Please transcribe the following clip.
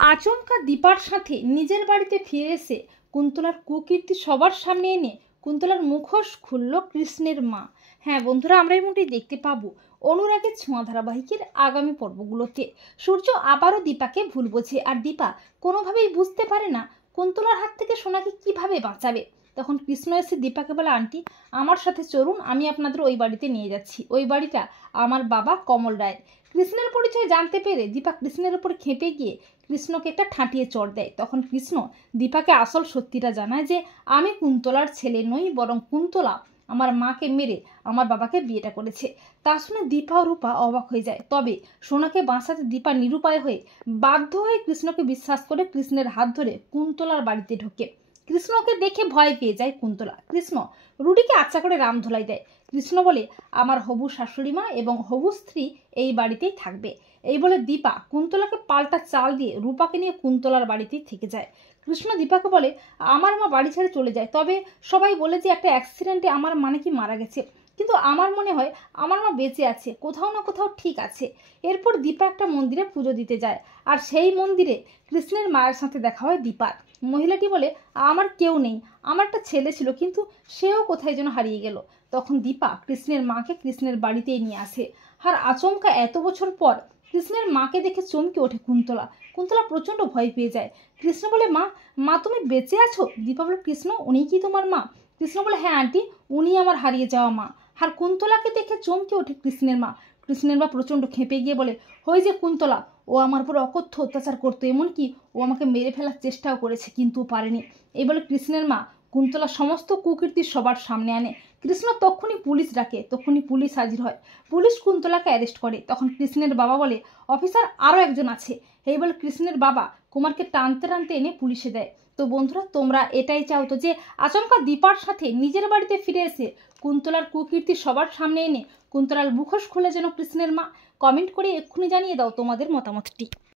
আচমকা দীপার সাথে নিজের বাড়িতে ফিরে এসে কুন্তলার কুকীর্তি সবার সামনে এনে কুন্তলার মুখোশ খুলল কৃষ্ণের মা। হ্যাঁ বন্ধুরা, আমরা এই মুহূর্তে দেখতে পাবো অনুরাগের ছোঁয়া ধারাবাহিকের আগামী পর্বগুলোতে সূর্য আবারও দীপাকে ভুল বোঝে, আর দীপা কোনোভাবেই বুঝতে পারে না কুন্তলার হাত থেকে সোনাকে কিভাবে বাঁচাবে। তখন কৃষ্ণ এসে দীপাকে বলে, আন্টি আমার সাথে চলুন, আমি আপনাদের ওই বাড়িতে নিয়ে যাচ্ছি। ওই বাড়িটা আমার বাবা কমল রায়ের। কৃষ্ণের পরিচয় জানতে পেরে দীপা কৃষ্ণের উপর খেপে গিয়ে কৃষ্ণকে একটা ঠাঁটিয়ে চড় দেয়। তখন কৃষ্ণ দীপাকে আসল সত্যিটা জানায় যে আমি কুন্তলার ছেলে নই, বরং কুন্তলা আমার মাকে মেরে আমার বাবাকে বিয়েটা করেছে। তা শুনে দীপা ও রূপা অবাক হয়ে যায়। তবে সোনাকে বাঁচাতে দীপা নিরুপায় হয়ে বাধ্য হয়ে কৃষ্ণকে বিশ্বাস করে কৃষ্ণের হাত ধরে কুন্তলার বাড়িতে ঢোকে। কৃষ্ণকে দেখে ভয় পেয়ে যায় কুন্তলা। কৃষ্ণ রুটিকে আচ্ছা করে রাম ধোলাই দেয়। কৃষ্ণ বলে, আমার হবু শাশুড়ি মা এবং হবু স্ত্রী এই বাড়িতেই থাকবে। এই বলে দীপা কুন্তলাকে পাল্টা চাল দিয়ে রূপাকে নিয়ে কুন্তলার বাড়িতেই থেকে যায়। কৃষ্ণ দীপাকে বলে, আমার মা বাড়ি ছেড়ে চলে যায়, তবে সবাই বলে যে একটা অ্যাক্সিডেন্টে আমার মা নাকি মারা গেছে, কিন্তু আমার মনে হয় আমার মা বেঁচে আছে, কোথাও না কোথাও ঠিক আছে। এরপর দীপা একটা মন্দিরে পুজো দিতে যায়, আর সেই মন্দিরে কৃষ্ণের মায়ের সাথে দেখা হয় দীপার। মহিলাটি বলে, আমার কেউ নেই, আমার একটা ছেলে ছিল, কিন্তু সেও কোথায় যেন হারিয়ে গেল। তখন দীপা কৃষ্ণের মাকে কৃষ্ণের বাড়িতেই নিয়ে আসে। আর আচমকা এত বছর পর কৃষ্ণের মাকে দেখে চমকে ওঠে কুন্তলা। কুন্তলা প্রচণ্ড ভয় পেয়ে যায়। কৃষ্ণ বলে, মা মা তুমি বেঁচে আছো? দীপা বলে, কৃষ্ণ উনি কি তোমার মা? কৃষ্ণ বলে, হ্যাঁ আন্টি, উনি আমার হারিয়ে যাওয়া মা। আর কুন্তলাকে দেখে চমকে ওঠে কৃষ্ণের মা। কৃষ্ণের মা প্রচণ্ড খেপে গিয়ে বলে, ওই যে কুন্তলা, ও আমার উপর অকথ্য অত্যাচার করতো, এমনকি ও আমাকে মেরে ফেলার চেষ্টাও করেছে, কিন্তু পারেনি। এই বলে কৃষ্ণের মা কুন্তলা সমস্ত কুকীর্তি সবার সামনে আনে। কৃষ্ণ তখনই পুলিশ ডাকে, তখনই পুলিশ হাজির হয়। পুলিশ কুন্তলাকে অ্যারেস্ট করে। তখন কৃষ্ণের বাবা বলে, অফিসার আরও একজন আছে। এই বলে কৃষ্ণের বাবা কুমারকে টানতে টানতে এনে পুলিশে দেয়। তো বন্ধুরা, তোমরা এটাই চাও তো যে আচমকা দীপার সাথে নিজের বাড়িতে ফিরে এসে কুন্তলার কুকীর্তি সবার সামনে এনে কুন্তলার মুখোশ খুলে যেন কৃষ্ণের মা? কমেন্ট করে এক্ষুনি জানিয়ে দাও তোমাদের মতামতটি।